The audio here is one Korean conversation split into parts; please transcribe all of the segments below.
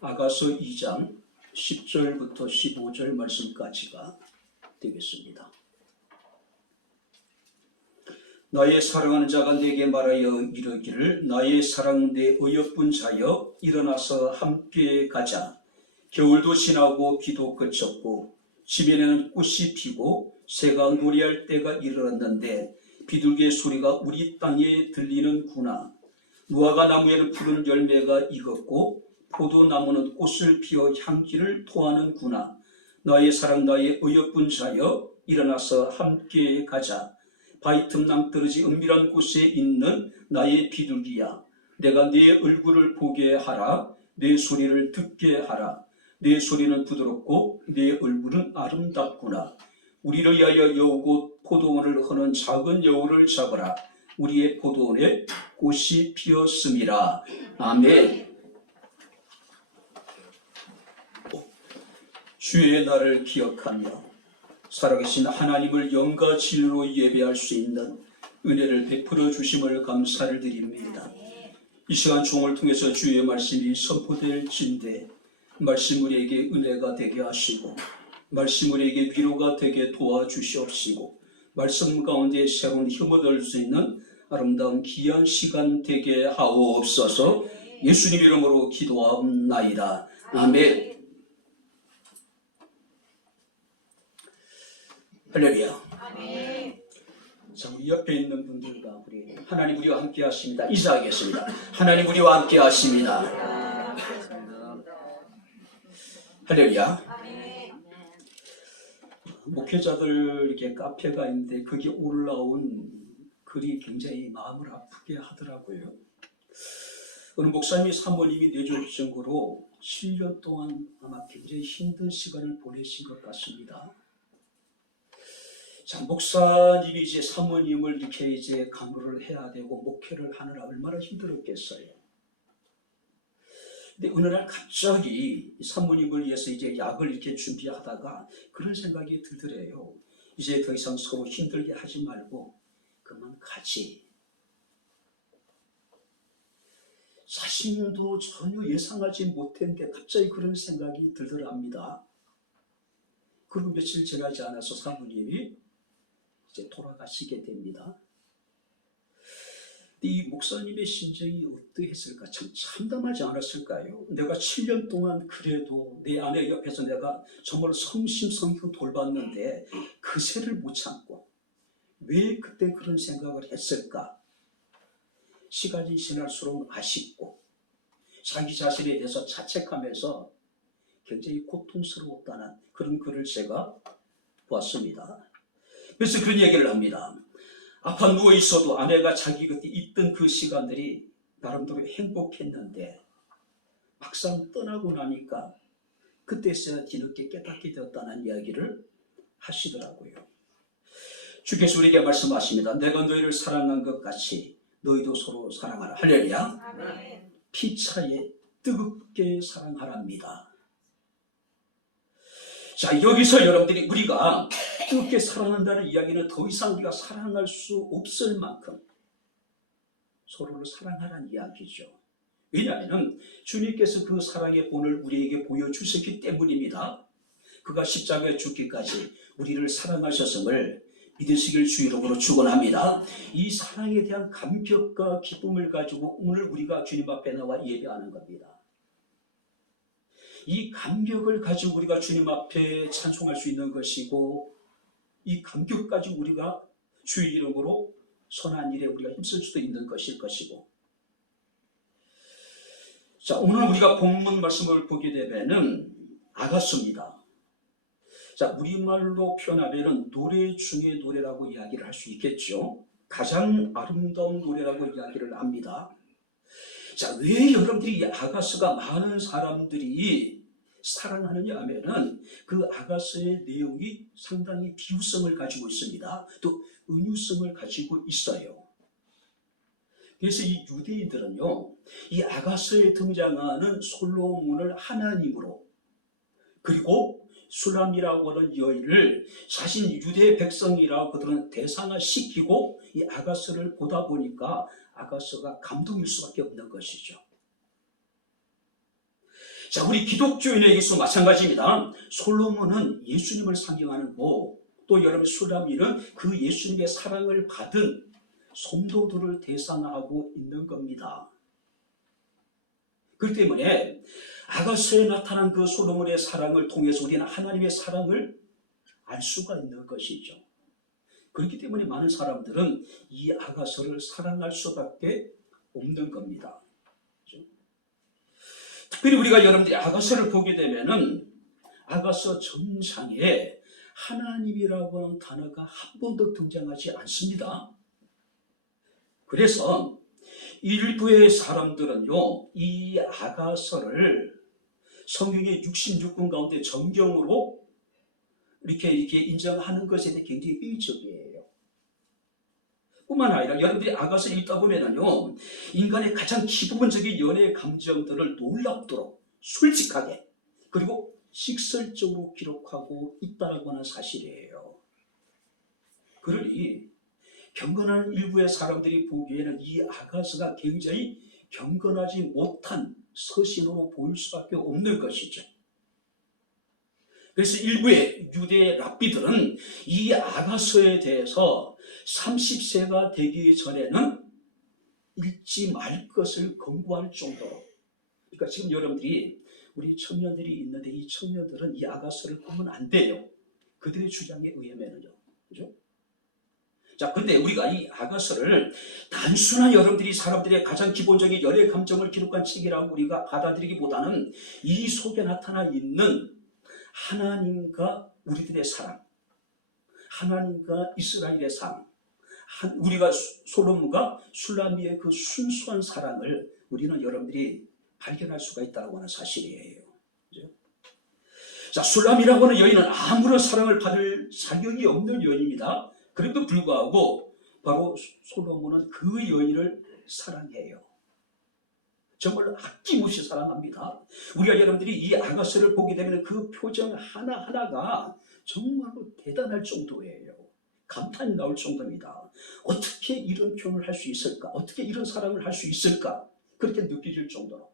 아가서 2장 10절부터 15절 말씀까지가 되겠습니다. 나의 사랑하는 자가 내게 말하여 이르기를 나의 사랑 내 어여쁜 자여 일어나서 함께 가자. 겨울도 지나고 비도 그쳤고 지면에는 꽃이 피고 새가 노래할 때가 이르렀는데 비둘기의 소리가 우리 땅에 들리는구나. 무화과 나무에는 푸른 열매가 익었고 포도나무는 꽃을 피워 향기를 토하는구나. 나의 사랑 나의 어여쁜 자여 일어나서 함께 가자. 바위 틈 낭떠러지 은밀한 곳에 있는 나의 비둘기야, 내가 네 얼굴을 보게 하라. 내 소리를 듣게 하라. 내 소리는 부드럽고 내 얼굴은 아름답구나. 우리를 위하여 여우고 포도원을 허는 작은 여우를 잡으라. 우리의 포도원에 꽃이 피었음이라. 아멘. 주의 날을 기억하며 살아계신 하나님을 영과 진리로 예배할 수 있는 은혜를 베풀어 주심을 감사를 드립니다. 이 시간 종을 통해서 주의 말씀이 선포될진대 말씀 우리에게 은혜가 되게 하시고 말씀 우리에게 위로가 되게 도와주시옵시고 말씀 가운데 새로운 힘을 얻을 수 있는 아름다운 귀한 시간 되게 하옵소서. 예수님 이름으로 기도하옵나이다. 아멘. 할렐루야. 아멘. 자, 우리 옆에 있는 분들과 우리 하나님 우리와 함께 하십니다. 인사하겠습니다. 하나님 우리와 함께 하십니다. 할렐루야. 아멘. 목회자들 이렇게 카페가 있는데 거기 올라온 글이 굉장히 마음을 아프게 하더라고요. 어느 목사님이 사모님이 뇌졸중으로 7년 동안 아마 굉장히 힘든 시간을 보내신 것 같습니다. 자, 목사님이 이제 사모님을 이렇게 이제 간호를 해야 되고 목회를 하느라 얼마나 힘들었겠어요. 근데 어느 날 갑자기 사모님을 위해서 이제 약을 이렇게 준비하다가 그런 생각이 들더래요. 이제 더 이상 서로 힘들게 하지 말고 그만 가지. 자신도 전혀 예상하지 못했는데 갑자기 그런 생각이 들더랍니다. 그리고 며칠 지나지 않아서 사모님이 이제 돌아가시게 됩니다. 이 목사님의 심정이 어떠했을까? 참 참담하지 않았을까요? 내가 7년 동안 그래도 내 아내 옆에서 내가 정말 성심성의로 돌봤는데 그새를 못 참고 왜 그때 그런 생각을 했을까? 시간이 지날수록 아쉽고 자기 자신에 대해서 자책하면서 굉장히 고통스러웠다는 그런 글을 제가 보았습니다. 그래서 그런 얘기를 합니다. 아파 누워 있어도 아내가 자기 곁에 있던 그 시간들이 나름대로 행복했는데 막상 떠나고 나니까 그때서야 뒤늦게 깨닫게 되었다는 이야기를 하시더라고요. 주께서 우리에게 말씀하십니다. 내가 너희를 사랑한 것 같이 너희도 서로 사랑하라. 할렐루야. 아멘. 피차에 뜨겁게 사랑하랍니다. 자, 여기서 여러분들이 우리가 뜨겁게 사랑한다는 이야기는 더 이상 우리가 사랑할 수 없을 만큼 서로를 사랑하라는 이야기죠. 왜냐하면 주님께서 그 사랑의 본을 우리에게 보여주셨기 때문입니다. 그가 십자가에 죽기까지 우리를 사랑하셨음을 믿으시길 주 이름으로 축원합니다. 이 사랑에 대한 감격과 기쁨을 가지고 오늘 우리가 주님 앞에 나와 예배하는 겁니다. 이 감격을 가지고 우리가 주님 앞에 찬송할 수 있는 것이고 이 감격 가지고 우리가 주의 이름으로 선한 일에 우리가 힘쓸 수도 있는 것일 것이고. 자, 오늘 우리가 본문 말씀을 보게 되면은 아가서입니다. 자, 우리말로 표현하면은 노래 중의 노래라고 이야기를 할 수 있겠죠. 가장 아름다운 노래라고 이야기를 합니다. 자, 왜 여러분들이 이 아가서가 많은 사람들이 사랑하느냐 하면은 그 아가서의 내용이 상당히 비유성을 가지고 있습니다. 또 은유성을 가지고 있어요. 그래서 이 유대인들은요, 이 아가서에 등장하는 솔로몬을 하나님으로 그리고 술람이라고 하는 여인을 자신 유대 백성이라고 그들은 대상화시키고 이 아가서를 보다 보니까 아가서가 감동일 수밖에 없는 것이죠. 자, 우리 기독교인에게서 마찬가지입니다. 솔로몬은 예수님을 상징하는 거, 또 여러분 술람미는 그 예수님의 사랑을 받은 성도들을 대상하고 있는 겁니다. 그렇기 때문에 아가서에 나타난 그 솔로몬의 사랑을 통해서 우리는 하나님의 사랑을 알 수가 있는 것이죠. 그렇기 때문에 많은 사람들은 이 아가서를 사랑할 수밖에 없는 겁니다. 그렇죠? 특별히 우리가 여러분들이 아가서를 보게 되면은 아가서 전장에 하나님이라고 하는 단어가 한 번도 등장하지 않습니다. 그래서 일부의 사람들은요, 이 아가서를 성경의 66권 가운데 정경으로 이렇게 인정하는 것에 대해 굉장히 회의적이에요. 뿐만 아니라 여러분들이 아가서를 읽다 보면은요, 인간의 가장 기본적인 연애 감정들을 놀랍도록 솔직하게 그리고 식설적으로 기록하고 있다라고 하는 사실이에요. 그러니 경건한 일부의 사람들이 보기에는 이 아가서가 굉장히 경건하지 못한 서신으로 보일 수밖에 없는 것이죠. 그래서 일부의 유대 랍비들은 이 아가서에 대해서 30세가 되기 전에는 읽지 말 것을 권고할 정도로, 그러니까 지금 여러분들이 우리 청년들이 있는데 이 청년들은 이 아가서를 보면 안 돼요. 그들의 주장에 의하면은요. 그죠? 자, 근데 우리가 이 아가서를 단순한 여러분들이 사람들의 가장 기본적인 연애 감정을 기록한 책이라고 우리가 받아들이기보다는 이 속에 나타나 있는 하나님과 우리들의 사랑, 하나님과 이스라엘의 사랑, 우리가 솔로몬과 술람미의 그 순수한 사랑을 우리는 여러분들이 발견할 수가 있다고 하는 사실이에요. 그죠? 자, 술람이라고 하는 여인은 아무런 사랑을 받을 자격이 없는 여인입니다. 그럼에도 불구하고 바로 솔로몬은 그 여인을 사랑해요. 정말 아낌없이 사랑합니다. 우리가 여러분들이 이 아가서를 보게 되면 그 표정 하나하나가 정말로 대단할 정도예요. 감탄이 나올 정도입니다. 어떻게 이런 표현을 할 수 있을까? 어떻게 이런 사랑을 할 수 있을까? 그렇게 느껴질 정도로.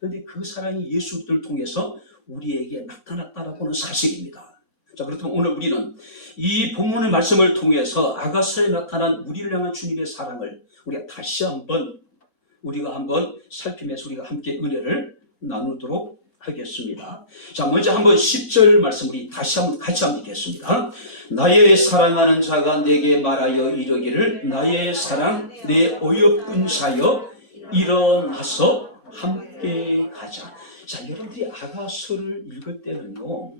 그런데 그 사랑이 예수를 통해서 우리에게 나타났다라고 하는 사실입니다. 자, 그렇다면 오늘 우리는 이 본문의 말씀을 통해서 아가서에 나타난 우리를 향한 주님의 사랑을 우리가 다시 한번 살피면서 우리가 함께 은혜를 나누도록 하겠습니다. 자, 먼저 한번 10절 말씀 우리 다시 한번 같이 한번 읽겠습니다. 나의 사랑하는 자가 내게 말하여 이르기를 나의 사랑 내 어여쁜 자여 일어나서 함께 가자. 자, 여러분들이 아가서를 읽을 때는요,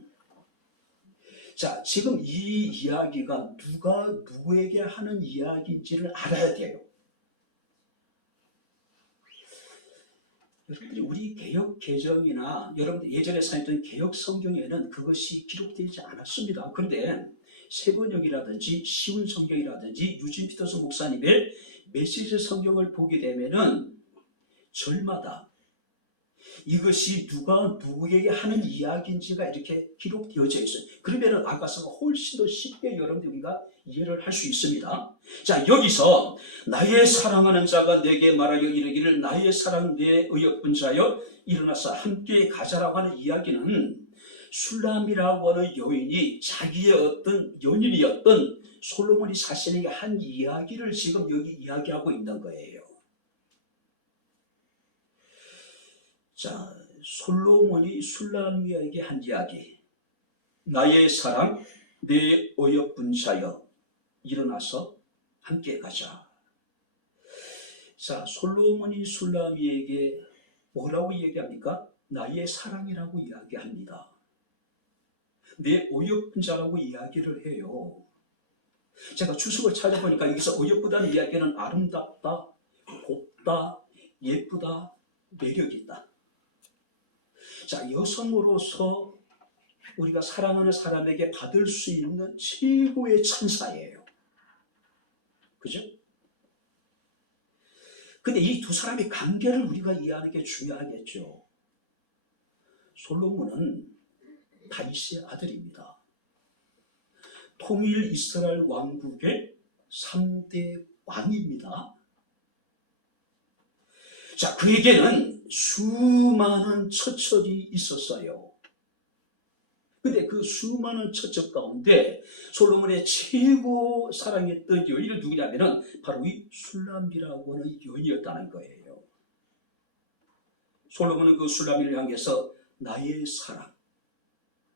자, 지금 이 이야기가 누가 누구에게 하는 이야기인지를 알아야 돼요. 여러분들이 우리 개역 개정이나 여러분들 예전에 사용했던 개역 성경에는 그것이 기록되지 않았습니다. 그런데 세번역이라든지 쉬운 성경이라든지 유진 피터슨 목사님의 메시지 성경을 보게 되면은 절마다 이것이 누가 누구에게 하는 이야기인지가 이렇게 기록되어져 있어요. 그러면 아가서가 훨씬 더 쉽게 여러분들 우리가 이해를 할 수 있습니다. 자, 여기서 나의 사랑하는 자가 내게 말하여 이르기를 나의 사랑 내 어여쁜 자여 일어나서 함께 가자라고 하는 이야기는 술람이라고 하는 여인이 자기의 어떤 연인이었던 솔로몬이 자신에게 한 이야기를 지금 여기 이야기하고 있는 거예요. 자, 솔로몬이 술람미에게 한 이야기. 나의 사랑, 내 어여쁜 자여, 일어나서 함께 가자. 자, 솔로몬이 술람미에게 뭐라고 얘기합니까? 나의 사랑이라고 이야기합니다. 내 어여쁜 자라고 이야기를 해요. 제가 주석을 찾아보니까 여기서 어여쁘다는 이야기는 아름답다, 곱다, 예쁘다, 매력있다. 자, 여성으로서 우리가 사랑하는 사람에게 받을 수 있는 최고의 찬사예요. 그죠? 근데 이 두 사람의 관계를 우리가 이해하는 게 중요하겠죠. 솔로몬은 다윗의 아들입니다. 통일 이스라엘 왕국의 3대 왕입니다. 자, 그에게는 수많은 처첩이 있었어요. 근데 그 수많은 처첩 가운데 솔로몬의 최고 사랑했던 여인은 누구냐면은 바로 이 술람비라고 하는 여인이었다는 거예요. 솔로몬은 그 술람비를 향해서 나의 사랑,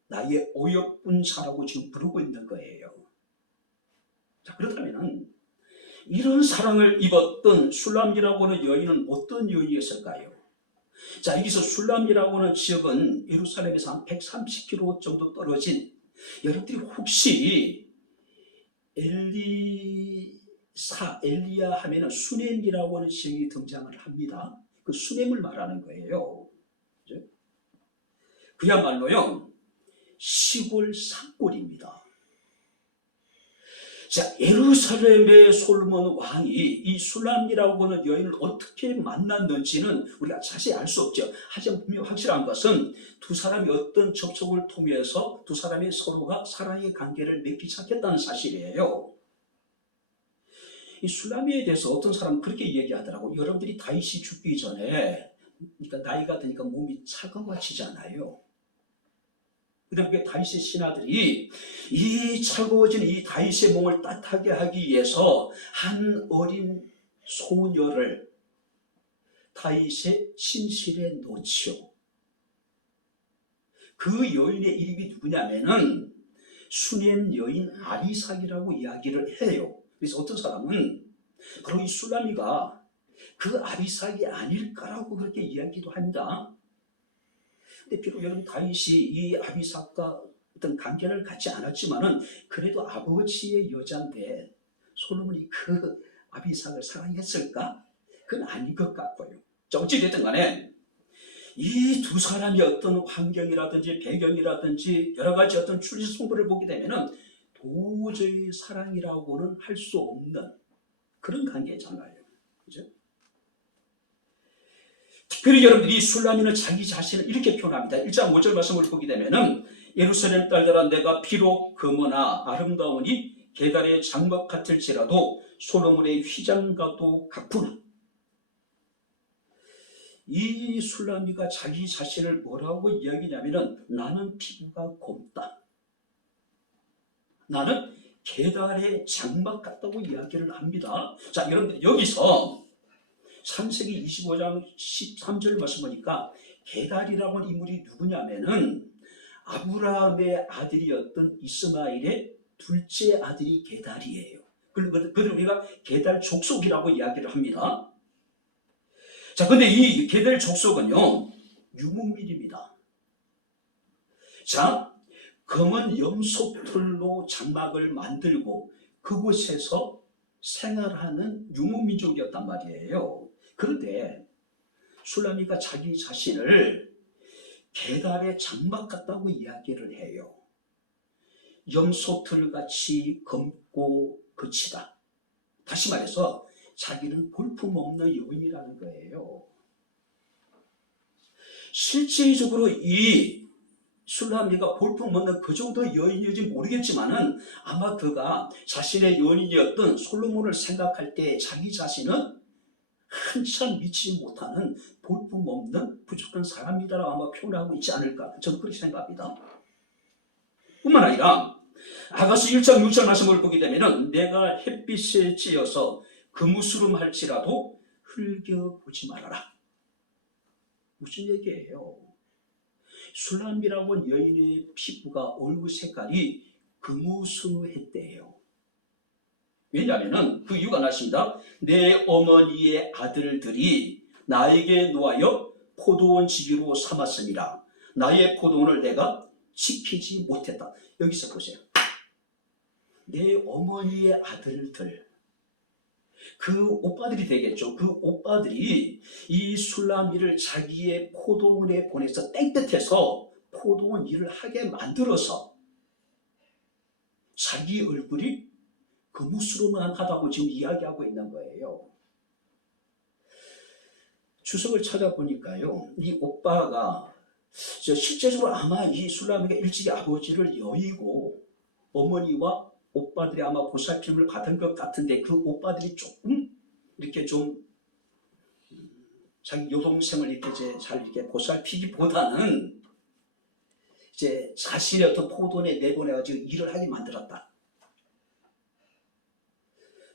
나의 어여쁜 자라고 지금 부르고 있는 거예요. 자, 그렇다면은 이런 사랑을 입었던 술람비라고 하는 여인은 어떤 여인이었을까요? 자, 여기서 술람이라고 하는 지역은 예루살렘에서 한 130km 정도 떨어진, 여러분들이 혹시 엘리야 하면은 수넴이라고 하는 지역이 등장을 합니다. 그 수넴을 말하는 거예요. 그죠? 그야말로요 시골 산골입니다. 자, 예루살렘의 솔로몬 왕이 이 술람이라고 하는 여인을 어떻게 만났는지는 우리가 자세히 알 수 없죠. 하지만 분명히 확실한 것은 두 사람이 어떤 접촉을 통해서 두 사람이 서로가 사랑의 관계를 맺기 시작했다는 사실이에요. 이 술람이에 대해서 어떤 사람은 그렇게 얘기하더라고. 여러분들이 다윗이 죽기 전에, 그러니까 나이가 드니까 몸이 차가워지잖아요. 그 다음에 다윗의 신하들이 이 차가워진 이 다윗의 몸을 따뜻하게 하기 위해서 한 어린 소녀를 다윗의 침실에 놓지요. 그 여인의 이름이 누구냐면은 수넴 여인 아비삭이라고 이야기를 해요. 그래서 어떤 사람은 바로 이 술람이가 그 아비삭이 아닐까라고 그렇게 이야기도 합니다. 근데 비록 여러분 다윗이 이 아비삭과 어떤 관계를 갖지 않았지만은 그래도 아버지의 여자인데 솔로몬이 그 아비삭을 사랑했을까? 그건 아닌 것 같고요. 자, 어찌됐든 간에 이 두 사람이 어떤 환경이라든지 배경이라든지 여러 가지 어떤 출신성분을 보게 되면은 도저히 사랑이라고는 할 수 없는 그런 관계잖아요. 그죠? 특별히 여러분들이 술람이는 자기 자신을 이렇게 표현합니다. 1장 5절 말씀을 보게 되면은 예루살렘 딸들아 내가 비록 금하나 아름다우니 계달의 장막 같을지라도 솔로몬의 휘장과도 같구나. 이 술람이가 자기 자신을 뭐라고 이야기냐면은 나는 피부가 곱다. 나는 계달의 장막 같다고 이야기를 합니다. 자, 여러분들 여기서 창세기 25장 13절 말씀 보니까 게달이라고 하는 인물이 누구냐면은 아브라함의 아들이었던 이스마엘의 둘째 아들이 게달이에요. 그걸 우리가 게달 족속이라고 이야기를 합니다. 자, 근데 이 게달 족속은요 유목민입니다. 자, 검은 염소털로 장막을 만들고 그곳에서 생활하는 유목민족이었단 말이에요. 그런데 술람이가 자기 자신을 게달의 장막 같다고 이야기를 해요. 염소털같이 검고 거치다. 다시 말해서 자기는 볼품없는 여인이라는 거예요. 실제적으로 이 술람이가 볼품없는 그 정도 여인인지 모르겠지만은 아마 그가 자신의 여인이었던 솔로몬을 생각할 때 자기 자신은 한참 미치지 못하는 볼품없는 부족한 사람이다라고 아마 표현하고 있지 않을까, 저는 그렇게 생각합니다. 뿐만 아니라 아가서 1장 6절 말씀을 보게 되면은 내가 햇빛에 찌어서 그무스름할지라도 흘겨보지 말아라. 무슨 얘기예요? 술람이라고 하는 여인의 피부가 얼굴 색깔이 금우스했대요. 왜냐하면 그 이유가 나십니다. 내 어머니의 아들들이 나에게 노하여 포도원 지기로 삼았으니라. 나의 포도원을 내가 지키지 못했다. 여기서 보세요. 내 어머니의 아들들, 그 오빠들이 되겠죠. 그 오빠들이 이 술람이를 자기의 포도원에 보내서 땡볕에서 포도원 일을 하게 만들어서 자기 얼굴이 금우스름만 하다고 지금 이야기하고 있는 거예요. 주석을 찾아보니까요, 이 오빠가 실제적으로 아마 이 술람이가 일찍이 아버지를 여의고 어머니와 오빠들이 아마 보살핌을 받은 것 같은데 그 오빠들이 조금 이렇게 좀 자기 여동생을 이렇게 이제 잘 이렇게 보살피기보다는 이제 자신의 어떤 포도원에 내보내가지고 일을 하게 만들었다.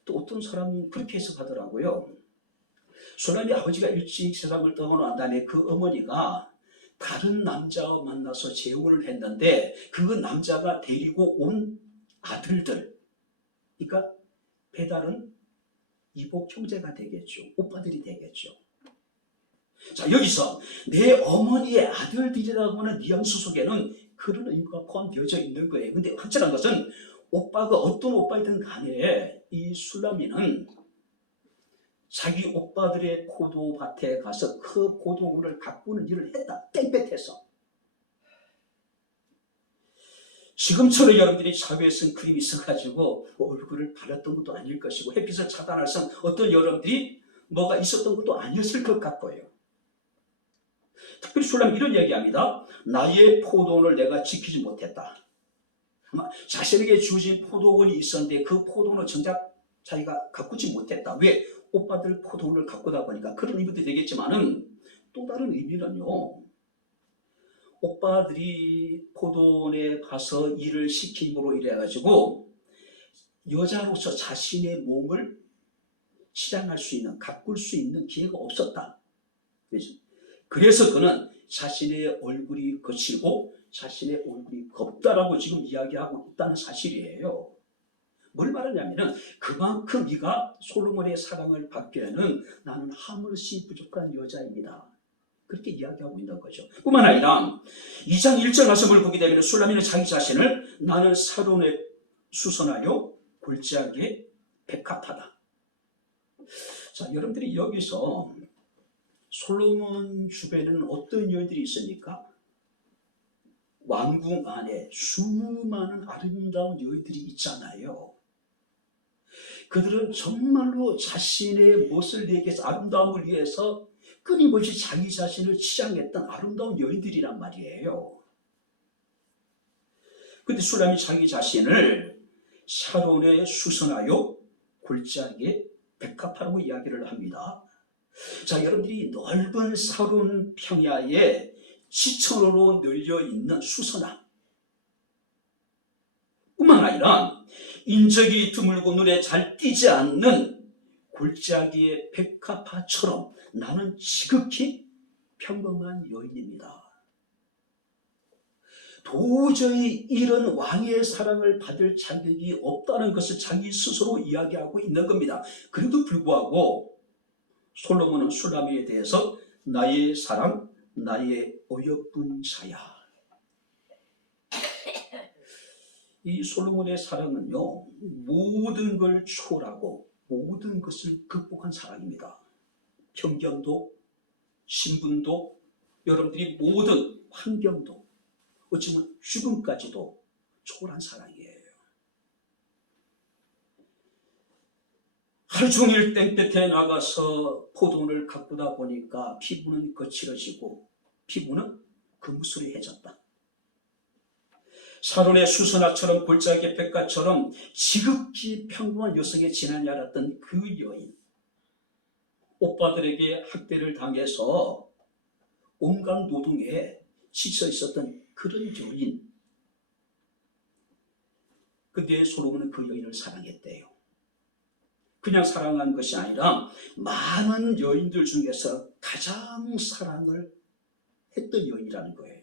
또 어떤 사람은 그렇게 해석하더라고요. 술람이 아버지가 일찍 세상을 떠나고 난 다음에 그 어머니가 다른 남자와 만나서 재혼을 했는데 그 남자가 데리고 온 아들들, 그러니까 배달은 이복 형제가 되겠죠. 오빠들이 되겠죠. 자, 여기서 내 어머니의 아들들이라고 하는 뉘앙스 속에는 그런 의미가 포함되어져 있는 거예요. 근데 확실한 것은 오빠가 어떤 오빠이든 간에 이 술라미는 자기 오빠들의 포도밭에 가서 그 포도원을 가꾸는 일을 했다. 땡볕에서. 지금처럼 여러분들이 자외에 쓴 크림이 있어가지고 얼굴을 바랐던 것도 아닐 것이고 햇빛을 차단할 수 어떤 여러분들이 뭐가 있었던 것도 아니었을 것 같고요. 특별히 술람 이런 이야기합니다. 나의 포도원을 내가 지키지 못했다. 자신에게 주어진 포도원이 있었는데 그 포도원을 정작 자기가 가꾸지 못했다. 왜? 오빠들 포도원을 가꾸다 보니까. 그런 의미도 되겠지만은 또 다른 의미는요. 오빠들이 포도원에 가서 일을 시킴으로 인해가지고 여자로서 자신의 몸을 치장할 수 있는, 가꿀 수 있는 기회가 없었다. 그래서 그는 자신의 얼굴이 거칠고 자신의 얼굴이 곱다라고 지금 이야기하고 있다는 사실이에요. 뭘 말하냐면은 그만큼 네가 솔로몬의 사랑을 받기에는 나는 한없이 부족한 여자입니다. 그렇게 이야기하고 있는 거죠. 뿐만 아니라 2장 1절 말씀을 보게 되면 술라미는 자기 자신을 나는 사론에 수선하여 골짜기에 백합하다. 자, 여러분들이 여기서 솔로몬 주변에는 어떤 여인들이 있습니까? 왕궁 안에 수많은 아름다운 여인들이 있잖아요. 그들은 정말로 자신의 멋을 내기 위해서, 아름다움을 위해서 끊임없이 자기 자신을 치장했던 아름다운 여인들이란 말이에요. 그런데 술람이 자기 자신을 샤론에 수선하여 골짜기에 백합하라고 이야기를 합니다. 자, 여러분들이 넓은 샤론 평야에 지천으로 널려있는 수선화 뿐만 아니라 인적이 드물고 눈에 잘 띄지 않는 골짜기의 백합화처럼 나는 지극히 평범한 여인입니다. 도저히 이런 왕의 사랑을 받을 자격이 없다는 것을 자기 스스로 이야기하고 있는 겁니다. 그래도 불구하고 솔로몬은 술라미에 대해서 나의 사랑, 나의 어여쁜 자야. 이 솔로몬의 사랑은요, 모든 걸 초월하고 모든 것을 극복한 사랑입니다. 편견도, 신분도, 여러분들이 모든 환경도, 어찌보면 죽음까지도 초월한 사랑이에요. 하루 종일 땡볕에 나가서 포도원을 가꾸다 보니까 피부는 거칠어지고 피부는 금술해졌다. 샤론의 수선화처럼 골짜기 백가처럼 지극히 평범한 여성에 지나지 않았던 그 여인, 오빠들에게 학대를 당해서 온갖 노동에 지쳐 있었던 그런 여인. 근데 솔로몬은 그 여인을 사랑했대요. 그냥 사랑한 것이 아니라 많은 여인들 중에서 가장 사랑을 했던 여인이라는 거예요.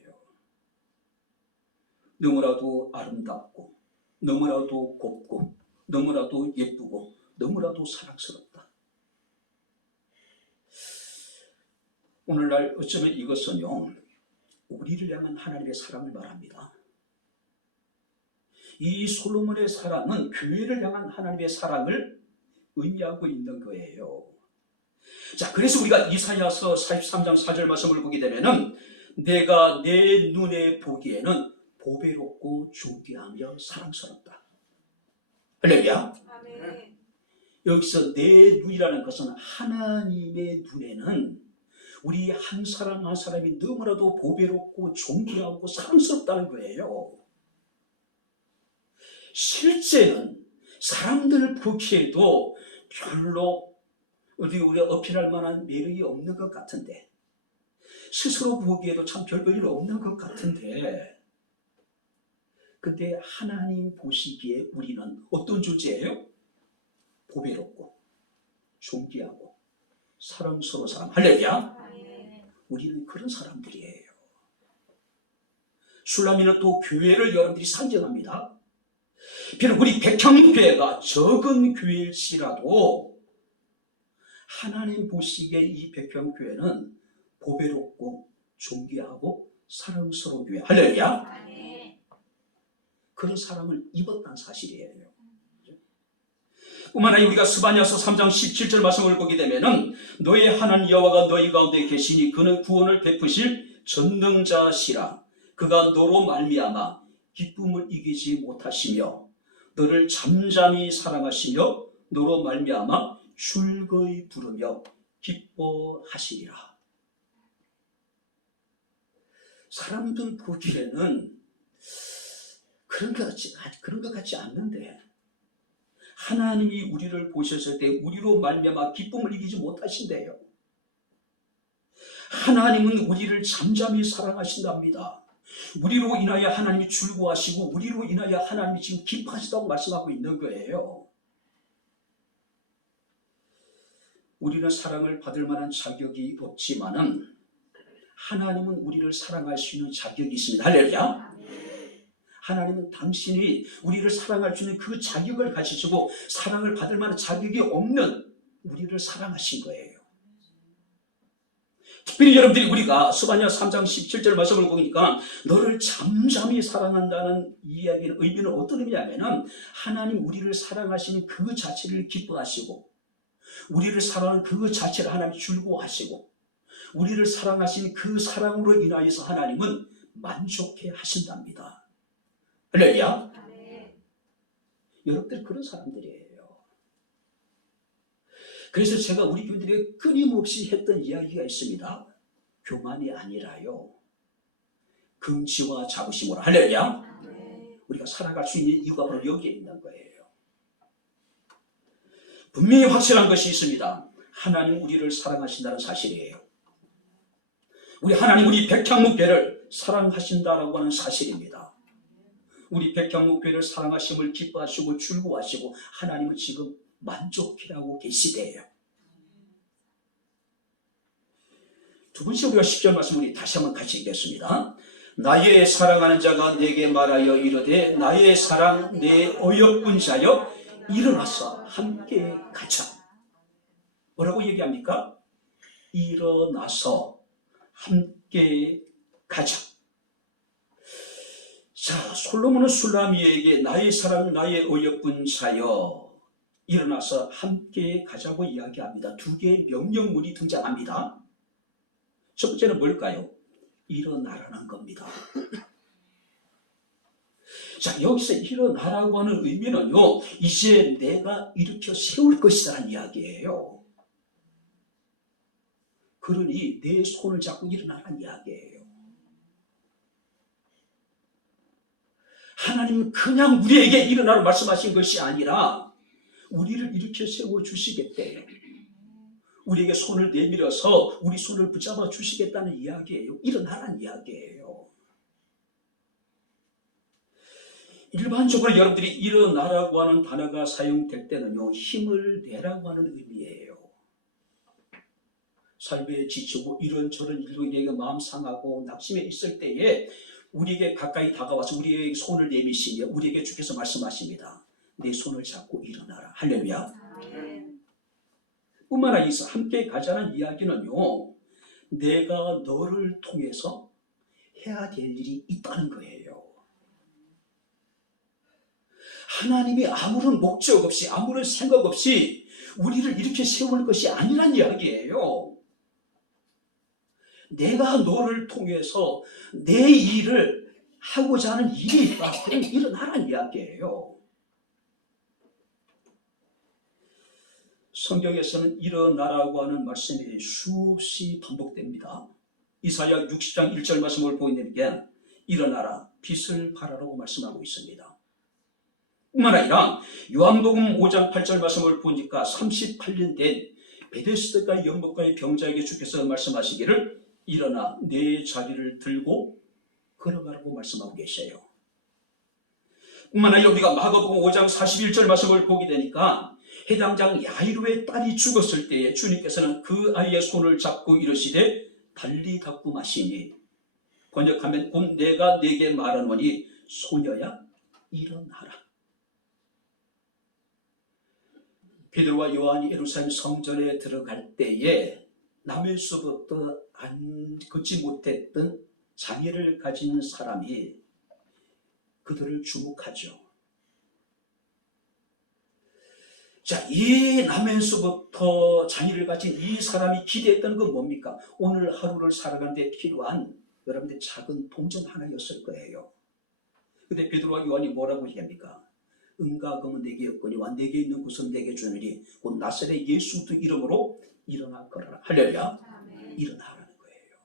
너무나도 아름답고 너무나도 곱고 너무나도 예쁘고 너무나도 사랑스럽다. 오늘날 어쩌면 이것은요, 우리를 향한 하나님의 사랑을 말합니다. 이 솔로몬의 사랑은 교회를 향한 하나님의 사랑을 의미하고 있는 거예요. 자, 그래서 우리가 이사야서 43장 4절 말씀을 보게 되면은 내가 내 눈에 보기에는 보배롭고 존귀하며 사랑스럽다. 할렐루야. 아멘. 여기서 내 눈이라는 것은 하나님의 눈에는 우리 한 사람 한 사람이 너무나도 보배롭고 존귀하고 사랑스럽다는 거예요. 실제는 사람들 보기에도 별로 어디 우리가 어필할 만한 매력이 없는 것 같은데, 스스로 보기에도 참 별볼일 없는 것 같은데, 근데 하나님 보시기에 우리는 어떤 존재예요? 보배롭고 존귀하고 사랑스러운 사람. 할렐루야. 우리는 그런 사람들이에요. 술라미는 또 교회를 여러분들이 상징합니다. 비록 우리 백향교회가 적은 교회일지라도 하나님 보시기에 이 백향교회는 보배롭고 존귀하고 사랑스러운 교회. 할렐루야. 그런 사랑을 입었다는 사실이에요. 뿐만 아니라 우리가 스바냐서 3장 17절 말씀을 보게 되면은 너의 하나님 여호와가 너희 가운데 계시니 그는 구원을 베푸실 전능자시라. 그가 너로 말미암아 기쁨을 이기지 못하시며 너를 잠잠히 사랑하시며 너로 말미암아 즐거이 부르며 기뻐하시리라. 사람들 보기에는 그런 것 같지 않는데 하나님이 우리를 보셨을 때 우리로 말미암아 기쁨을 이기지 못하신대요. 하나님은 우리를 잠잠히 사랑하신답니다. 우리로 인하여 하나님이 즐거워하시고 우리로 인하여 하나님이 지금 기뻐하시다고 말씀하고 있는 거예요. 우리는 사랑을 받을 만한 자격이 없지만은 하나님은 우리를 사랑할 수 있는 자격이 있습니다. 할렐루야. 하나님은 당신이 우리를 사랑할 수 있는 그 자격을 가지시고 사랑을 받을 만한 자격이 없는 우리를 사랑하신 거예요. 특별히 여러분들이 우리가 스바냐 3장 17절 말씀을 보니까 너를 잠잠히 사랑한다는 이야기는 의미는 어떤 의미냐면은 하나님 우리를 사랑하시는 그 자체를 기뻐하시고 우리를 사랑하는 그 자체를 하나님이 즐거워하시고 우리를 사랑하시는 그 사랑으로 인하여서 하나님은 만족해 하신답니다. 할렐루야. 여러분들 그런 사람들이에요. 그래서 제가 우리 교인들에게 끊임없이 했던 이야기가 있습니다. 교만이 아니라요, 긍지와 자부심으로. 할렐루야. 우리가 살아갈 수 있는 이유가 바로 여기에 있는 거예요. 분명히 확실한 것이 있습니다. 하나님 우리를 사랑하신다는 사실이에요. 우리 하나님 우리 백향목교회를 사랑하신다라고 하는 사실입니다. 우리 백향목교회를 사랑하심을 기뻐하시고 즐거워하시고 하나님은 지금 만족해하고 계시대요. 두 번째 우리가 10절 말씀을 다시 한번 같이 읽겠습니다. 나의 사랑하는 자가 내게 말하여 이르되 나의 사랑 내 어여쁜 자여 일어나서 함께 가자. 뭐라고 얘기합니까? 일어나서 함께 가자. 자, 솔로몬은 술라미에게 나의 사랑 나의 어여쁜 자여 일어나서 함께 가자고 이야기합니다. 두 개의 명령문이 등장합니다. 첫 번째는 뭘까요? 일어나라는 겁니다. 자, 여기서 일어나라고 하는 의미는요, 이제 내가 일으켜 세울 것이라는 이야기예요. 그러니 내 손을 잡고 일어나라는 이야기예요. 하나님은 그냥 우리에게 일어나라고 말씀하신 것이 아니라 우리를 일으켜 세워주시겠대요. 우리에게 손을 내밀어서 우리 손을 붙잡아 주시겠다는 이야기예요. 일어나라는 이야기예요. 일반적으로 여러분들이 일어나라고 하는 단어가 사용될 때는요, 힘을 내라고 하는 의미예요. 삶에 지치고 이런저런 일로 우리에게 마음 상하고 낙심해 있을 때에 우리에게 가까이 다가와서 우리에게 손을 내미시며 우리에게 주께서 말씀하십니다. 내 손을 잡고 일어나라. 할렐루야. 뿐만 아니라 함께 가자는 이야기는요, 내가 너를 통해서 해야 될 일이 있다는 거예요. 하나님이 아무런 목적 없이 아무런 생각 없이 우리를 이렇게 세울 것이 아니란 이야기예요. 내가 너를 통해서 내 일을 하고자 하는 일이 있다. 그럼 일어나라는 이야기예요. 성경에서는 일어나라고 하는 말씀이 수없이 반복됩니다. 이사야 60장 1절 말씀을 보이는 일어나라 빛을 발하라고 말씀하고 있습니다. 뿐만 아니라 요한복음 5장 8절 말씀을 보니까 38년 된 베데스다가의 연못가의 병자에게 주께서 말씀하시기를 일어나 내 자리를 들고 걸어가라고 말씀하고 계셔요. 뿐만 아니라 우리가 마가복음 5장 41절 말씀을 보게 되니까 해당 장 야이로의 딸이 죽었을 때에 주님께서는 그 아이의 손을 잡고 이르시되 달리 닦고 마시니, 번역하면 곧 내가 네게 말하노니 소녀야 일어나라. 베드로와 요한이 예루살렘 성전에 들어갈 때에 남에서부터 안 걷지 못했던 장애를 가진 사람이 그들을 주목하죠. 자, 이 나면서부터 장애를 가진 이 사람이 기대했던 건 뭡니까? 오늘 하루를 살아가는 데 필요한 여러분들 작은 동전 하나였을 거예요. 근데 베드로와 요한이 뭐라고 얘기합니까? 은과 금은 내게 없거니와 내게 있는 것은 내게 주느니 곧 나사렛 예수 그 이름으로 일어나 걸어라. 할렐루야. 일어나라는 거예요.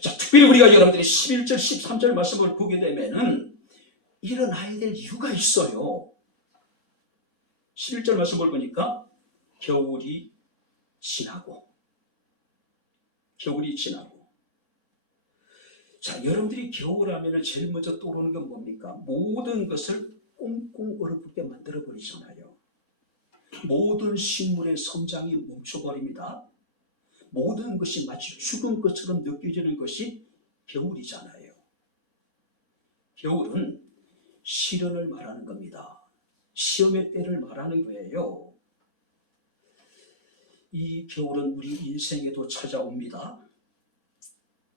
자, 특별히 우리가 여러분들이 11절 13절 말씀을 보게 되면은 일어나야 될 이유가 있어요. 11절 말씀을 보니까 겨울이 지나고 자, 여러분들이 겨울 하면은 제일 먼저 떠오르는 건 뭡니까? 모든 것을 꽁꽁 얼어붙게 만들어 버리잖아요. 모든 식물의 성장이 멈춰버립니다. 모든 것이 마치 죽은 것처럼 느껴지는 것이 겨울이잖아요. 겨울은 시련을 말하는 겁니다. 시험의 때를 말하는 거예요. 이 겨울은 우리 인생에도 찾아옵니다.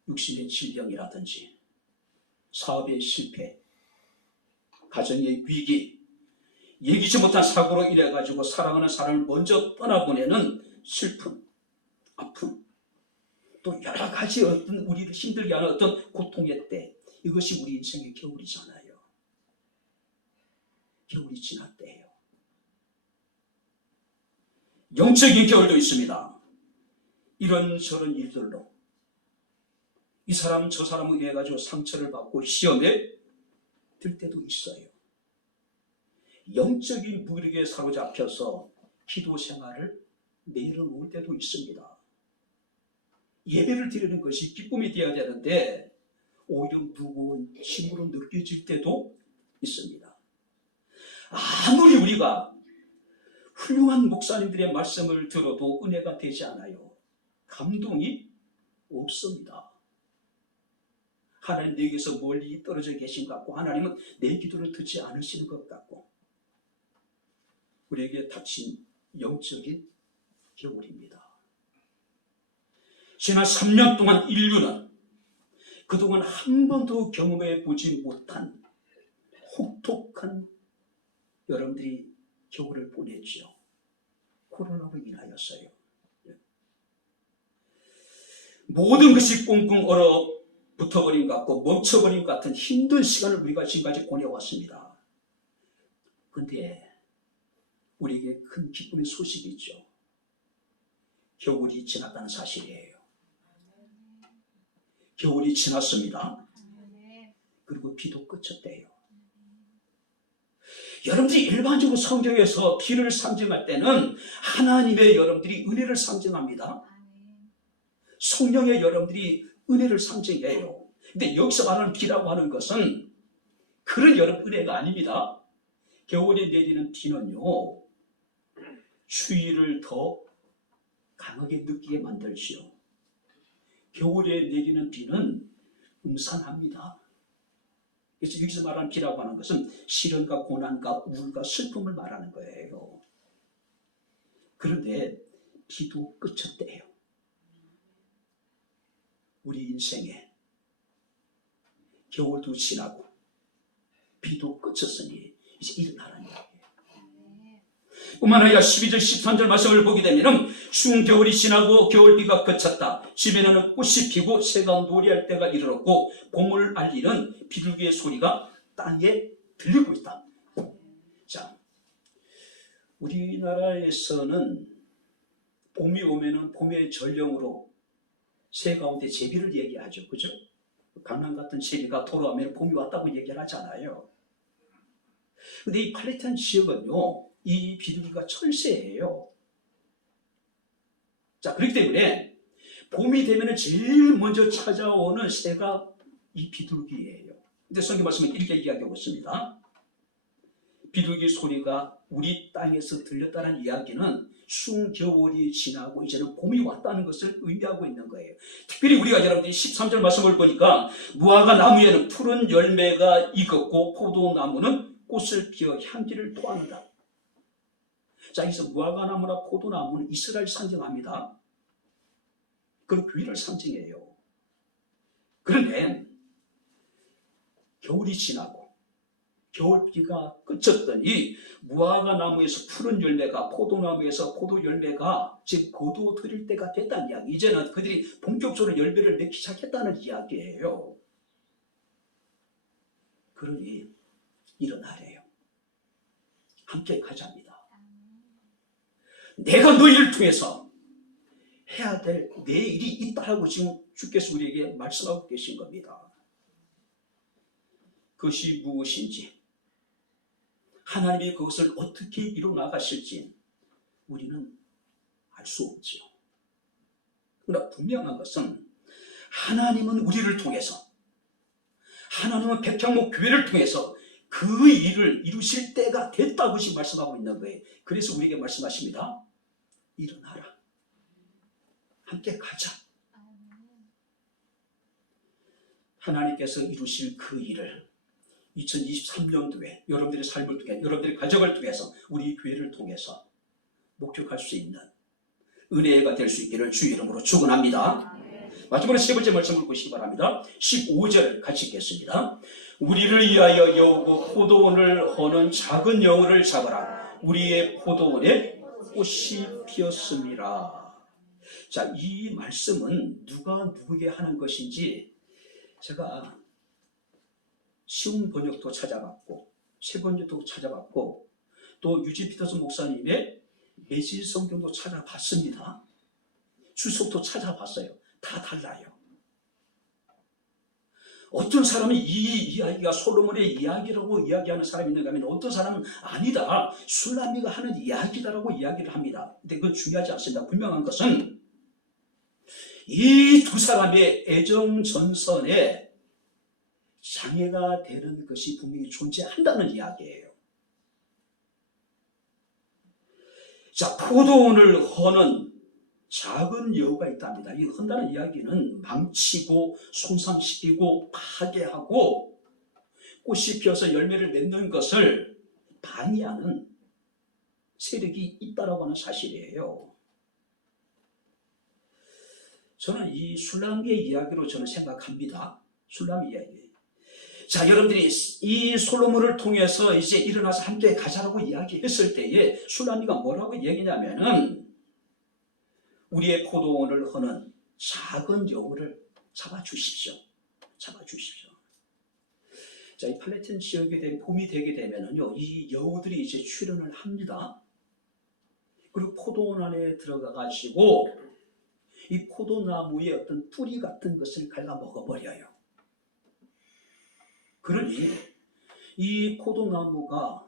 육신의 질병이라든지 사업의 실패, 가정의 위기, 예기치 못한 사고로 인해가지고 사랑하는 사람을 먼저 떠나보내는 슬픔, 아픔, 또 여러 가지 어떤 우리를 힘들게 하는 어떤 고통의 때, 이것이 우리 인생의 겨울이잖아요. 겨울이 지났대요. 영적인 겨울도 있습니다. 이런저런 일들로 이 사람 저 사람을 위해 가지고 상처를 받고 시험에 들 때도 있어요. 영적인 부력에 사로잡혀서 기도 생활을 내려놓을 때도 있습니다. 예배를 드리는 것이 기쁨이 되어야 되는데 오히려 무거운 힘으로 느껴질 때도 있습니다. 아무리 우리가 훌륭한 목사님들의 말씀을 들어도 은혜가 되지 않아요. 감동이 없습니다. 하나님 내게서 멀리 떨어져 계신 것 같고 하나님은 내 기도를 듣지 않으시는 것 같고 우리에게 닥친 영적인 겨울입니다. 지난 3년 동안 인류는 그동안 한 번도 경험해 보지 못한 혹독한 여러분들이 겨울을 보냈죠. 코로나로 인하였어요. 모든 것이 꽁꽁 얼어 붙어버린 것 같고 멈춰버린 것 같은 힘든 시간을 우리가 지금까지 보내왔습니다. 그런데 우리에게 큰 기쁨의 소식이 있죠. 겨울이 지났다는 사실이에요. 겨울이 지났습니다. 그리고 비도 그쳤대요. 여러분들이 일반적으로 성경에서 비를 상징할 때는 하나님의 여러분들이 은혜를 상징합니다. 성령의 여러분들이 은혜를 상징해요. 근데 여기서 말하는 비라고 하는 것은 그런 여러분 은혜가 아닙니다. 겨울에 내리는 비는요, 추위를 더 강하게 느끼게 만들지요. 겨울에 내리는 비는 음산합니다. 그래서 여기서 말하는 비라고 하는 것은 시련과 고난과 우울과 슬픔을 말하는 거예요. 그런데 비도 그쳤대요. 우리 인생에 겨울도 지나고 비도 그쳤으니 이제 일어나라는 이야기예요. 뿐만 아니라 12절 13절 말씀을 보게 되면 추운 겨울이 지나고 겨울비가 그쳤다. 집에는 꽃이 피고 새가 노래할 때가 이르렀고 봄을 알리는 비둘기의 소리가 땅에 들리고 있다. 자, 우리나라에서는 봄이 오면은 봄의 전령으로 새 가운데 제비를 얘기하죠. 그죠? 강남 같은 제비가 돌아오면 봄이 왔다고 얘기를 하잖아요. 근데 이 팔레스타인 지역은요, 이 비둘기가 철새예요. 자, 그렇기 때문에 봄이 되면 제일 먼저 찾아오는 새가 이 비둘기예요. 근데 성경 말씀은 이렇게 이야기하고 있습니다. 비둘기 소리가 우리 땅에서 들렸다는 이야기는 추운 겨울이 지나고 이제는 봄이 왔다는 것을 의미하고 있는 거예요. 특별히 우리가 여러분들이 13절 말씀을 보니까 무화과 나무에는 푸른 열매가 익었고 포도나무는 꽃을 피워 향기를 토한다. 자, 여기서 무화과 나무나 포도나무는 이스라엘 상징합니다. 그런 교회를 상징해요. 그런데 겨울이 지나고 겨울비가 그쳤더니 무화과 나무에서 푸른 열매가 포도나무에서 포도 열매가 지금 거두어들일 때가 됐다는 이야기. 이제는 그들이 본격적으로 열매를 맺기 시작했다는 이야기예요. 그러니 일어나래요. 함께 가자입니다. 내가 너희를 통해서 해야 될 내 일이 있다라고 지금 주께서 우리에게 말씀하고 계신 겁니다. 그것이 무엇인지, 하나님이 그것을 어떻게 이루어나가실지 우리는 알 수 없지요. 그러나 분명한 것은 하나님은 우리를 통해서, 하나님은 백향목 교회를 통해서 그 일을 이루실 때가 됐다고 지금 말씀하고 있는 거예요. 그래서 우리에게 말씀하십니다. 일어나라. 함께 가자. 하나님께서 이루실 그 일을 2023년도에 여러분들의 삶을 통해, 여러분들의 가정을 통해서, 우리 교회를 통해서 목격할 수 있는 은혜가 될 수 있기를 주의 이름으로 축원합니다. 마지막으로 세 번째 말씀을 보시기 바랍니다. 15절 같이 읽겠습니다. 우리를 위하여 여우고 포도원을 허는 작은 여우를 잡아라. 우리의 포도원에 꽃이 피었습니다. 자, 이 말씀은 누가 누구에게 하는 것인지 제가 쉬운 번역도 찾아봤고 새 번역도 찾아봤고 또 유지 피터슨 목사님의 메시지 성경도 찾아봤습니다. 주석도 찾아봤어요. 다 달라요. 어떤 사람이 이 이야기가 솔로몬의 이야기라고 이야기하는 사람이 있는가 하면 어떤 사람은 아니다, 술람미가 하는 이야기다라고 이야기를 합니다. 근데 그건 중요하지 않습니다. 분명한 것은 이 두 사람의 애정 전선에 장애가 되는 것이 분명히 존재한다는 이야기예요. 자, 포도원을 허는 작은 여우가 있답니다. 이 헌다는 이야기는 망치고 손상시키고 파괴하고 꽃이 피어서 열매를 맺는 것을 방해하는 세력이 있다라고 하는 사실이에요. 저는 이 술람미의 이야기로 저는 생각합니다. 술람미 이야기. 자, 여러분들이 이 솔로몬을 통해서 이제 일어나서 함께 가자라고 이야기했을 때에 술람미가 뭐라고 얘기냐면은 우리의 포도원을 허는 작은 여우를 잡아주십시오. 잡아주십시오. 자, 이 팔레스타인 지역에 대한 봄이 되게 되면은요, 이 여우들이 이제 출현을 합니다. 그리고 포도원 안에 들어가 가지고 이 포도나무의 어떤 뿌리 같은 것을 갉아 먹어버려요. 그러니 이 포도나무가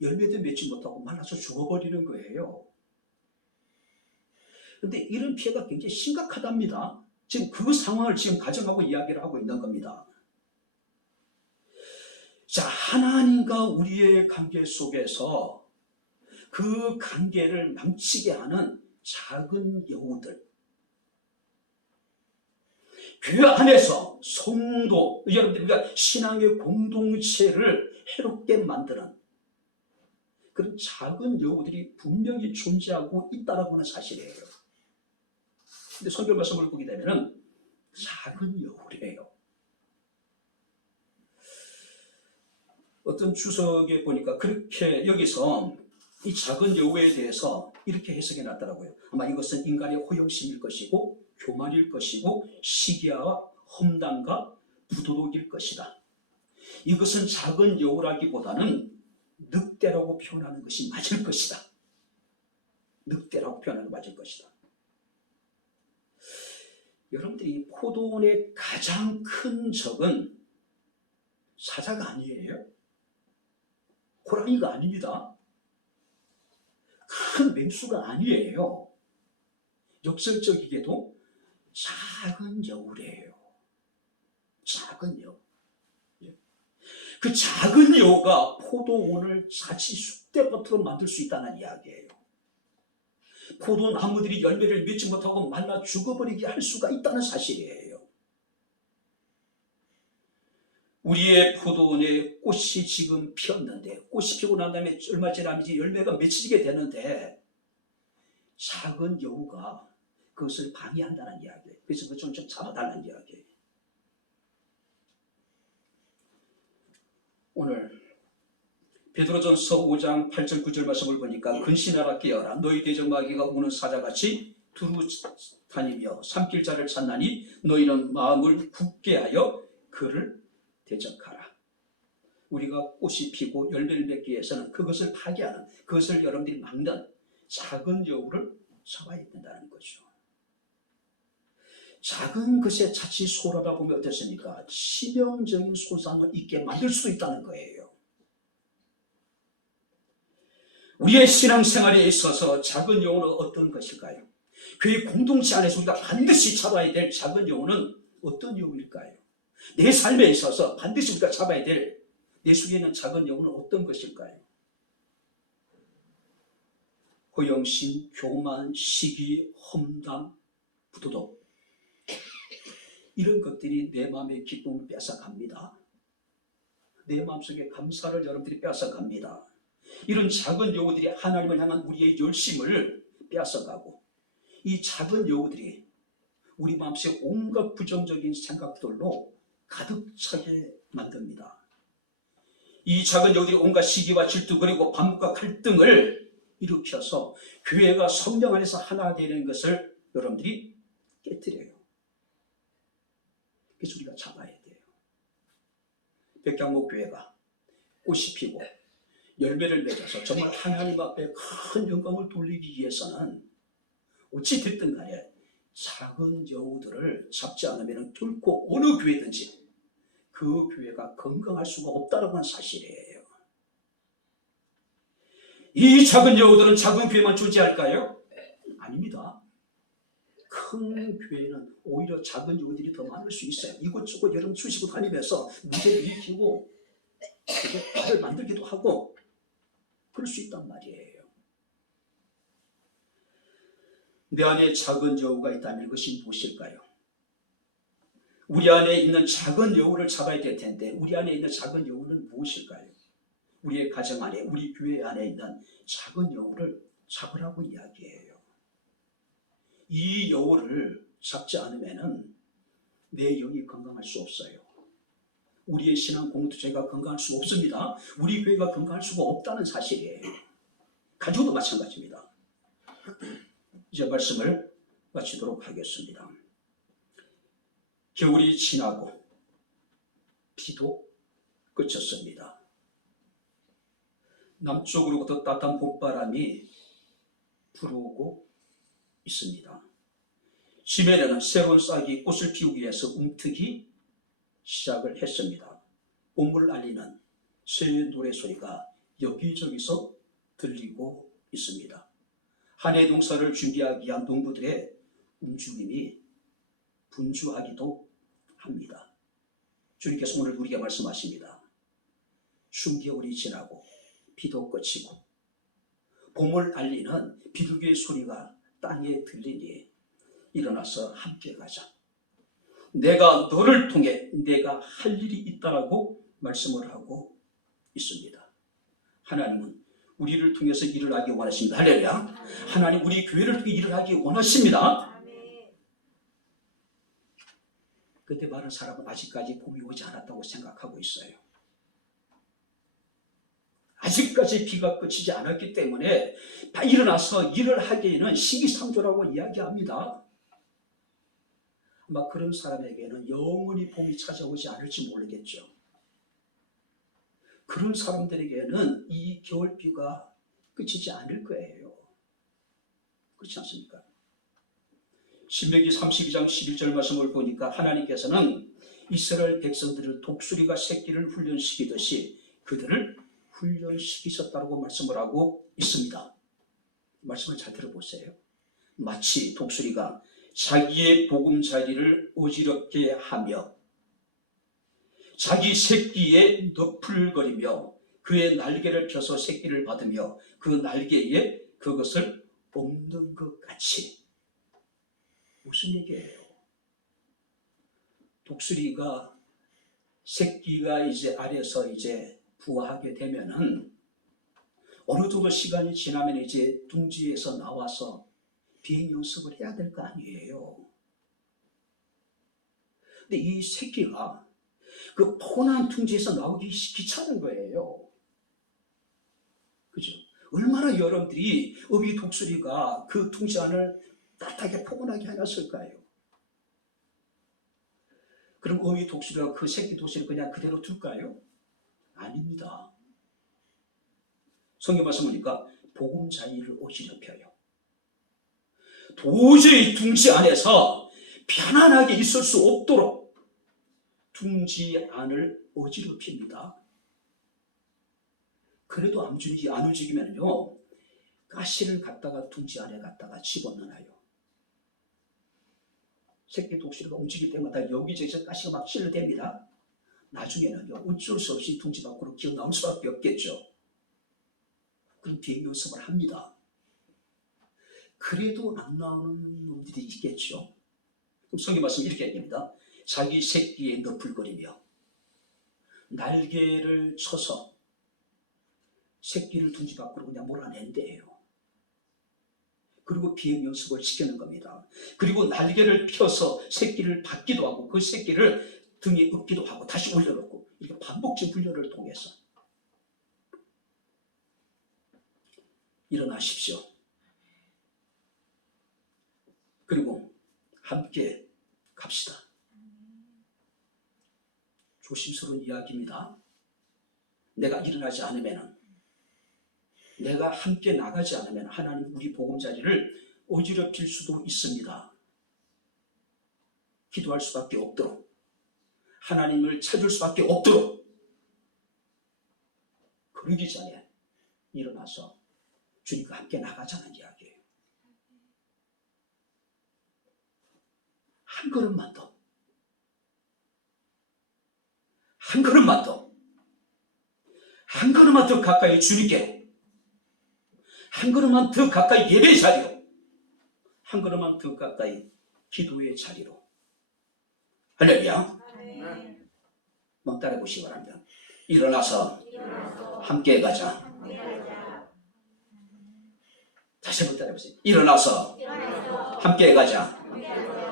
열매도 맺지 못하고 말라서 죽어버리는 거예요. 그런데 이런 피해가 굉장히 심각하답니다. 지금 그 상황을 지금 가정하고 이야기를 하고 있는 겁니다. 자, 하나님과 우리의 관계 속에서 그 관계를 망치게 하는 작은 여우들, 교회 안에서 성도, 여러분들과 신앙의 공동체를 해롭게 만드는 그런 작은 여우들이 분명히 존재하고 있다라고 하는 사실이에요. 근데 성경 말씀을 보게 되면은 작은 여우래요. 어떤 주석에 보니까 그렇게 여기서 이 작은 여우에 대해서 이렇게 해석해 놨더라고요. 아마 이것은 인간의 호용심일 것이고 교만일 것이고 시기와 험담과 부도덕일 것이다. 이것은 작은 여우라기보다는 늑대라고 표현하는 것이 맞을 것이다. 늑대라고 표현하는 것이 맞을 것이다. 여러분들이 포도원의 가장 큰 적은 사자가 아니에요. 호랑이가 아닙니다. 큰 맹수가 아니에요. 역설적이게도 작은 여우래요. 작은 여우. 그 작은 여우가 포도원을 자칫 쑥대밭으로 만들 수 있다는 이야기예요. 포도나무들이 열매를 맺지 못하고 말라 죽어버리게 할 수가 있다는 사실이에요. 우리의 포도원에 꽃이 지금 피었는데, 꽃이 피고 난 다음에 얼마 지나면 열매가 맺히게 되는데, 작은 여우가 그것을 방해한다는 이야기예요. 그래서 그걸 좀 잡아달라는 이야기예요. 오늘 베드로전서 5장 8절 9절 말씀을 보니까 근신하라 깨어라 너희 대적마귀가 우는 사자같이 두루 다니며 삼킬 자를 찾나니 너희는 마음을 굳게 하여 그를 대적하라. 우리가 꽃이 피고 열매를 맺기 위해서는 그것을 파괴하는, 그것을 여러분들이 막는 작은 여우를 잡아야 된다는 거죠. 작은 것에 자칫 소홀하다 보면 어떻습니까? 치명적인 손상을 있게 만들 수도 있다는 거예요. 우리의 신앙생활에 있어서 작은 여우는 어떤 것일까요? 교회 공동체 안에서 우리가 반드시 잡아야 될 작은 여우는 어떤 여우일까요? 내 삶에 있어서 반드시 우리가 잡아야 될 내 속에 있는 작은 여우는 어떤 것일까요? 허영심, 교만, 시기, 험담, 부도덕, 이런 것들이 내 마음의 기쁨을 뺏어갑니다. 내 마음속에 감사를 여러분들이 뺏어갑니다. 이런 작은 여우들이 하나님을 향한 우리의 열심을 뺏어가고, 이 작은 여우들이 우리 마음속에 온갖 부정적인 생각들로 가득 차게 만듭니다. 이 작은 여우들이 온갖 시기와 질투 그리고 반목과 갈등을 일으켜서 교회가 성령 안에서 하나 되는 것을 여러분들이 깨뜨려요. 그래서 우리가 잡아야 돼요. 백향목 교회가 꽃이 피고 열매를 맺어서 정말 하나님 앞에 큰 영광을 돌리기 위해서는 어찌 됐든 간에 작은 여우들을 잡지 않으면 결코 어느 교회든지 그 교회가 건강할 수가 없다는 건 사실이에요. 이 작은 여우들은 작은 교회만 존재할까요? 아닙니다. 큰 교회는 오히려 작은 여우들이 더 많을 수 있어요. 이곳저곳 여러분 주시고 다니면서 문제를 일으키고 발을 만들기도 하고 그럴 수 있단 말이에요. 내 안에 작은 여우가 있다면 그것이 무엇일까요? 우리 안에 있는 작은 여우를 잡아야 될 텐데 우리 안에 있는 작은 여우는 무엇일까요? 우리의 가정 안에, 우리 교회 안에 있는 작은 여우를 잡으라고 이야기해요. 이 여우를 잡지 않으면 내 영이 건강할 수 없어요. 우리의 신앙 공동체가 건강할 수 없습니다. 우리 교회가 건강할 수가 없다는 사실이에요. 가정도 마찬가지입니다. 이제 말씀을 마치도록 하겠습니다. 겨울이 지나고 비도 그쳤습니다. 남쪽으로부터 따뜻한 봄바람이 불어오고 있습니다. 지면에는 새로운 싹이 꽃을 피우기 위해서 움트기 시작을 했습니다. 봄을 알리는 새 노래소리가 여기저기서 들리고 있습니다. 한 해 농사를 준비하기 위한 농부들의 움직임이 분주하기도 합니다. 주님께서 오늘 우리에게 말씀하십니다. 숨겨울이 지나고 비도 그치고 봄을 알리는 비둘기의 소리가 땅에 들리니 일어나서 함께 가자. 내가 너를 통해 내가 할 일이 있다라고 말씀을 하고 있습니다. 하나님은 우리를 통해서 일을 하기 원하십니다. 할렐루야. 하나님 우리 교회를 통해 일을 하기 원하십니다. 그때 많은 사람은 아직까지 봄이 오지 않았다고 생각하고 있어요. 아직까지 비가 그치지 않았기 때문에 일어나서 일을 하기에는 시기상조라고 이야기합니다. 아마 그런 사람에게는 영원히 봄이 찾아오지 않을지 모르겠죠. 그런 사람들에게는 이 겨울비가 그치지 않을 거예요. 그렇지 않습니까? 신명기 32장 11절 말씀을 보니까 하나님께서는 이스라엘 백성들을 독수리가 새끼를 훈련시키듯이 그들을 훈련시키셨다고 말씀을 하고 있습니다. 말씀을 잘 들어보세요. 마치 독수리가 자기의 보금자리를 어지럽게 하며 자기 새끼에 너풀거리며 그의 날개를 펴서 새끼를 받으며 그 날개에 그것을 엎는 것 같이. 무슨 얘기예요? 독수리가 새끼가 이제 알에서 이제 부화하게 되면은 어느 정도 시간이 지나면 이제 둥지에서 나와서 비행 연습을 해야 될 거 아니에요. 근데 이 새끼가 그 포근한 둥지에서 나오기 귀찮은 거예요. 그죠? 얼마나 여러분들이 어미 독수리가 그 둥지 안을 따뜻하게 포근하게 해놨을까요? 그럼 어미 독수리가 그 새끼 독수리를 그냥 그대로 둘까요? 아닙니다. 성경 말씀 보니까 보금자리를 어지럽혀요. 도저히 둥지 안에서 편안하게 있을 수 없도록 둥지 안을 어지럽힙니다. 그래도 안 움직이면요, 가시를 갖다가 둥지 안에 갖다가 집어넣어요. 새끼 독수리가 움직일 때마다 여기저기서 가시가 막 찔러댑니다. 나중에는요, 어쩔 수 없이 둥지 밖으로 기어 나올 수밖에 없겠죠. 그럼 비행 연습을 합니다. 그래도 안 나오는 놈들이 있겠죠. 그럼 성경 말씀 이렇게 얘기합니다. 자기 새끼에 너풀거리며 날개를 쳐서 새끼를 둥지 밖으로 그냥 몰아낸대요. 그리고 비행 연습을 시키는 겁니다. 그리고 날개를 펴서 새끼를 받기도 하고 그 새끼를 등에 업기도 하고 다시 올려놓고 이렇게 반복적 훈련을 통해서 일어나십시오. 그리고 함께 갑시다. 조심스러운 이야기입니다. 내가 일어나지 않으면, 내가 함께 나가지 않으면 하나님 우리 보금자리를 어지럽힐 수도 있습니다. 기도할 수밖에 없도록, 하나님을 찾을 수밖에 없도록, 그러기 전에 일어나서 주님과 함께 나가자는 이야기예요. 한 걸음만 더, 한 걸음만 더, 한 걸음만 더 가까이 주님께로, 한 걸음만 더 가까이 예배의 자리로, 한 걸음만 더 가까이 기도의 자리로. 할렐루야. 막 따라 보시기 바랍니다. 일어나서 함께 가자. 다시 한번 따라해보세요. 일어나서 함께 가자.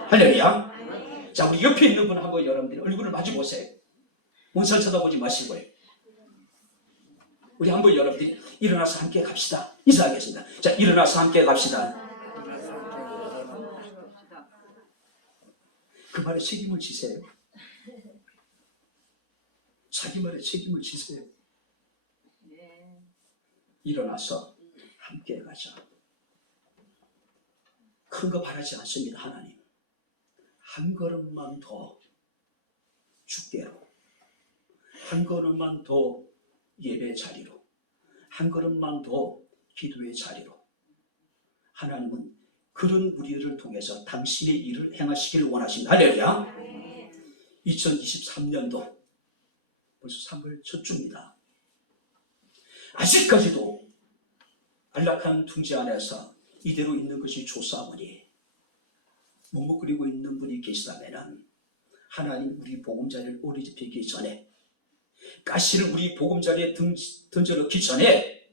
할렐루야. 자, 우리 옆에 있는 분 한번 여러분들이 얼굴을 마주 보세요. 먼저 쳐다보지 마시고요. 우리 한번 여러분들이 일어나서 함께 갑시다. 인사하겠습니다. 자, 일어나서 함께 갑시다. 그 말에 책임을 지세요. 자기 말에 책임을 지세요. 일어나서 함께 가자. 큰 거 바라지 않습니다. 하나님, 한 걸음만 더 주께로, 한 걸음만 더 예배 자리로, 한 걸음만 더 기도의 자리로. 하나님은 그런 우리를 통해서 당신의 일을 행하시기를 원하십니다. 할렐루야. 2023년도 벌써 3월 첫 주입니다. 아직까지도 안락한 둥지 안에서 이대로 있는 것이 좋사오니 묵묵거리고 있는 분이 계시다면 하나님 우리 보금자리를 어리집히기 전에, 가시를 우리 보금자리에 던져넣기 전에,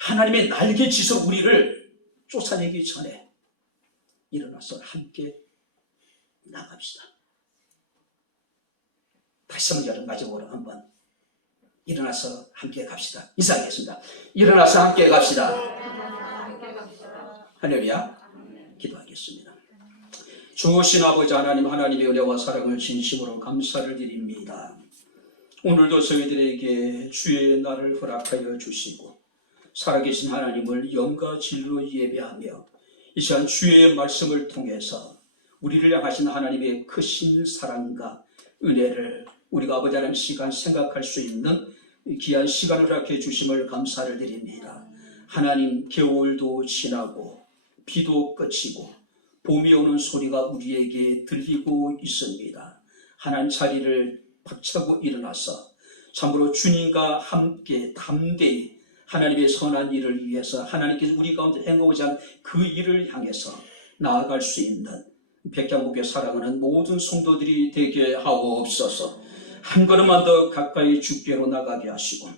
하나님의 날개짓으로 우리를 쫓아내기 전에 일어나서 함께 나갑시다. 다시 한번 여러분 마지막으로 한번 일어나서 함께 갑시다. 인사하겠습니다. 일어나서 함께 갑시다. 할렐루야. 기도하겠습니다. 주신 아버지 하나님, 하나님의 은혜와 사랑을 진심으로 감사를 드립니다. 오늘도 저희들에게 주의 날을 허락하여 주시고 살아계신 하나님을 영과 진리로 예배하며 이 시간 주의 말씀을 통해서 우리를 향하신 하나님의 크신 사랑과 은혜를 우리가 아버지 하나님 시간 생각할 수 있는 귀한 시간을 허락해 주심을 감사를 드립니다. 하나님, 겨울도 지나고 비도 그치고 봄이 오는 소리가 우리에게 들리고 있습니다. 하나님 자리를 박차고 일어나서 참으로 주님과 함께 담대히 하나님의 선한 일을 위해서 하나님께서 우리 가운데 행하고자 하는 그 일을 향해서 나아갈 수 있는 백향목에 사랑하는 모든 성도들이 되게 하옵소서. 한 걸음만 더 가까이 주께로 나가게 하시고,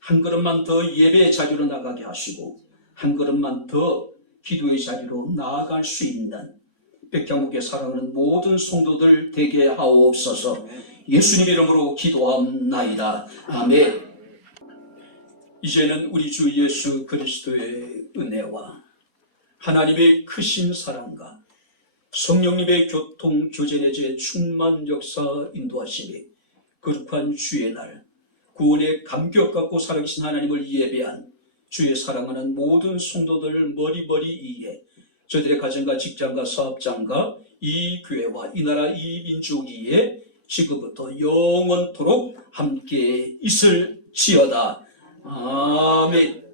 한 걸음만 더 예배의 자리로 나가게 하시고, 한 걸음만 더 기도의 자리로 나아갈 수 있는 백향목에 사랑하는 모든 성도들 되게 하옵소서. 예수님 이름으로 기도합나이다. 아멘. 이제는 우리 주 예수 그리스도의 은혜와 하나님의 크신 사랑과 성령님의 교통 교제의 제 충만 역사 인도하심이 거룩한 주의 날 구원의 감격 갖고 살아계신 하나님을 예배한 주의 사랑하는 모든 성도들 머리머리 위에 저들의 가정과 직장과 사업장과 이 교회와 이 나라 이 민족 위에 지금부터 영원토록 함께 있을지어다. 아멘.